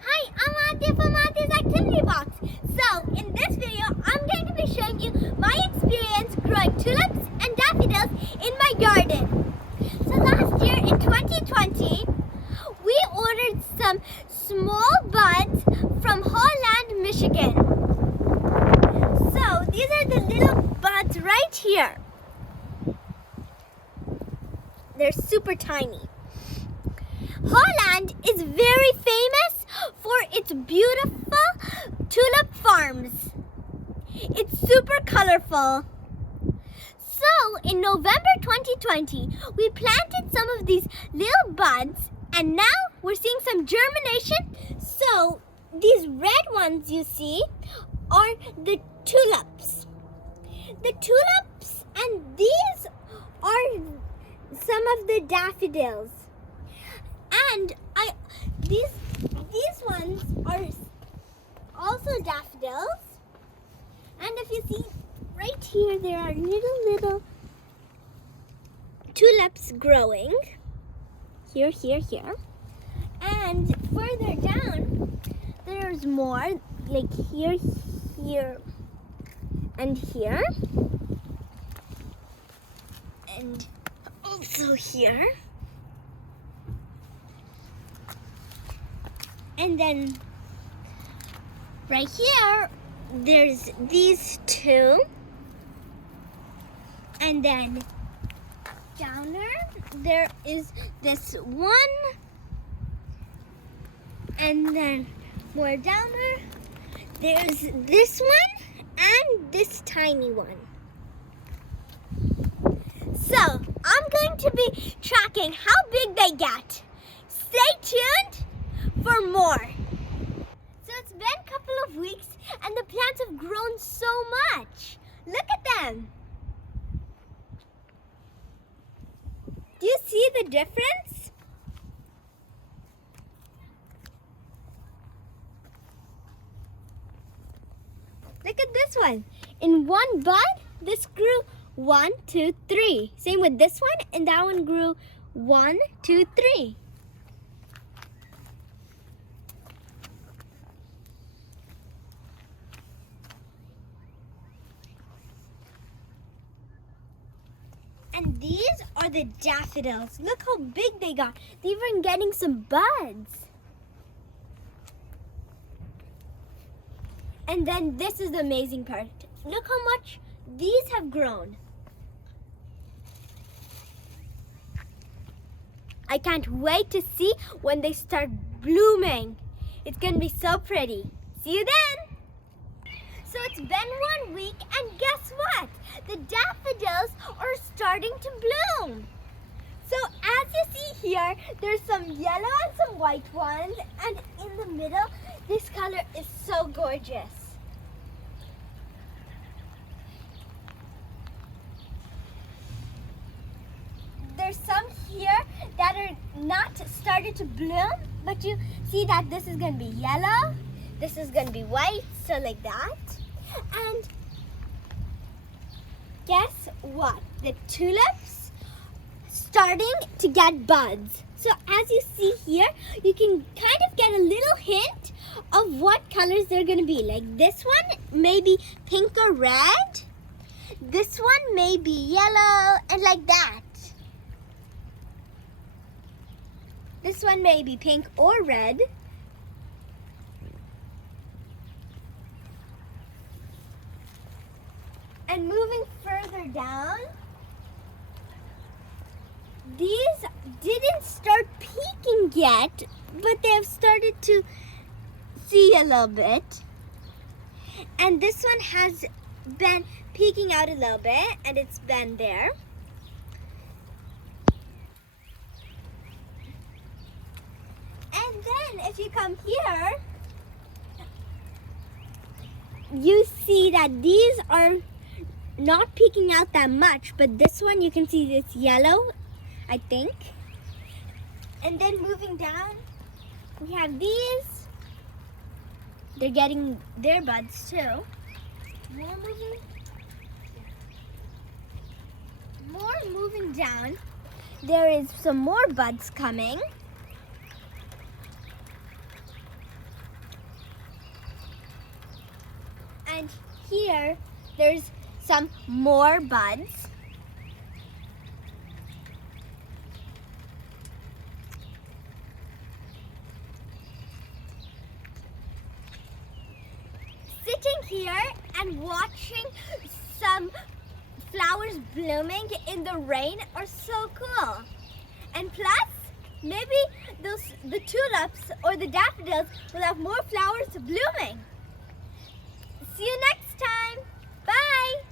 Hi, I'm Adhya from Adhya's Activity Box. So, in this video, I'm going to be showing you my experience growing tulips and daffodils in my garden. So last year in 2020, we ordered some small buds from Holland, Michigan. So, these are the little buds right here. They're super tiny. Holland is very famous for its beautiful tulip farms. It's super colorful. So in November 2020, we planted some of these little buds and now we're seeing some germination. So these red ones you see are the tulips. The tulips, and these are some of the daffodils. And these ones are also daffodils. And if you see right here, there are little tulips growing. Here. And further down, there's more, like here, and here. And also here. And then right here, there's these two. And then downer, there is this one. And then more downer, there's this one and this tiny one. So I'm going to be tracking how big they get. Stay tuned for more. So it's been a couple of weeks and the plants have grown so much. Look at them. Do you see the difference? Look at this one. In one bud, this grew 1, 2, 3. Same with this one, and that one grew 1, 2, 3. And these are the daffodils. Look how big they got. They've been getting some buds. And then this is the amazing part. Look how much these have grown. I can't wait to see when they start blooming. It's going to be so pretty. See you then. So it's been 1 week and guess what? The daffodils are starting to bloom. So as you see here, there's some yellow and some white ones, and in the middle, this color is so gorgeous. There's some here that are not started to bloom, but you see that this is going to be yellow, this is going to be white, so like that. And guess what? The tulips starting to get buds. So as you see here, you can kind of get a little hint of what colors they're going to be. Like this one may be pink or red. This one may be yellow, and like that. This one may be pink or red. And moving further down, these didn't start peeking yet, but they have started to see a little bit. And this one has been peeking out a little bit, and it's been there. And then if you come here, you see that these are not peeking out that much, but this one you can see this yellow, I think. And then moving down, we have these. They're getting their buds too. More moving down, there is some more buds coming. And here, there's some more buds. Sitting here and watching some flowers blooming in the rain are so cool. And plus, maybe the tulips or the daffodils will have more flowers blooming. See you next time. Bye.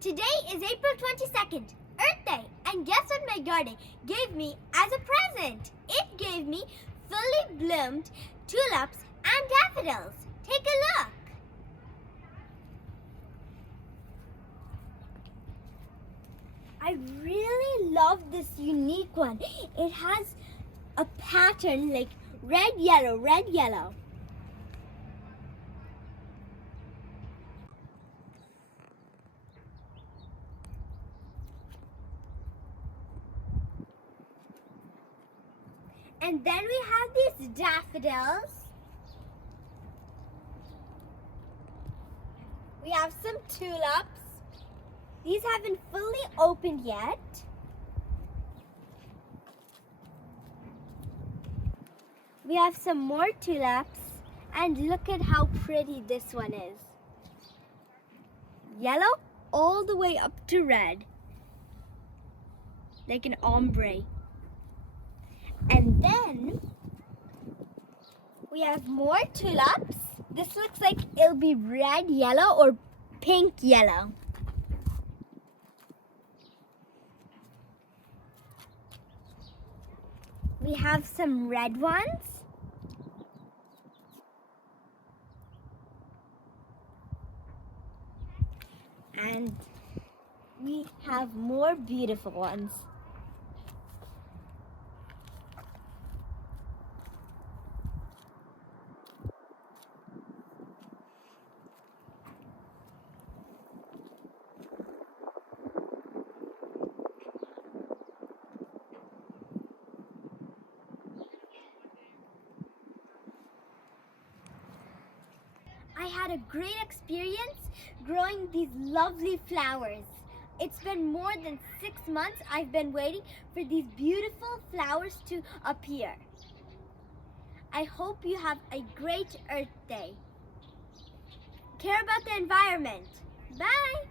Today is April 22nd, Earth Day, and guess what my garden gave me as a present? It gave me fully bloomed tulips and daffodils. Take a look. I really love this unique one. It has a pattern like red, yellow, red, yellow. And then we have these daffodils. We have some tulips. These haven't fully opened yet. We have some more tulips. And look at how pretty this one is. Yellow all the way up to red. Like an ombre. And then we have more tulips. This looks like it'll be red, yellow, or pink, yellow. We have some red ones. And we have more beautiful ones. I had a great experience growing these lovely flowers. It's been more than 6 months I've been waiting for these beautiful flowers to appear. I hope you have a great Earth Day. Care about the environment. Bye!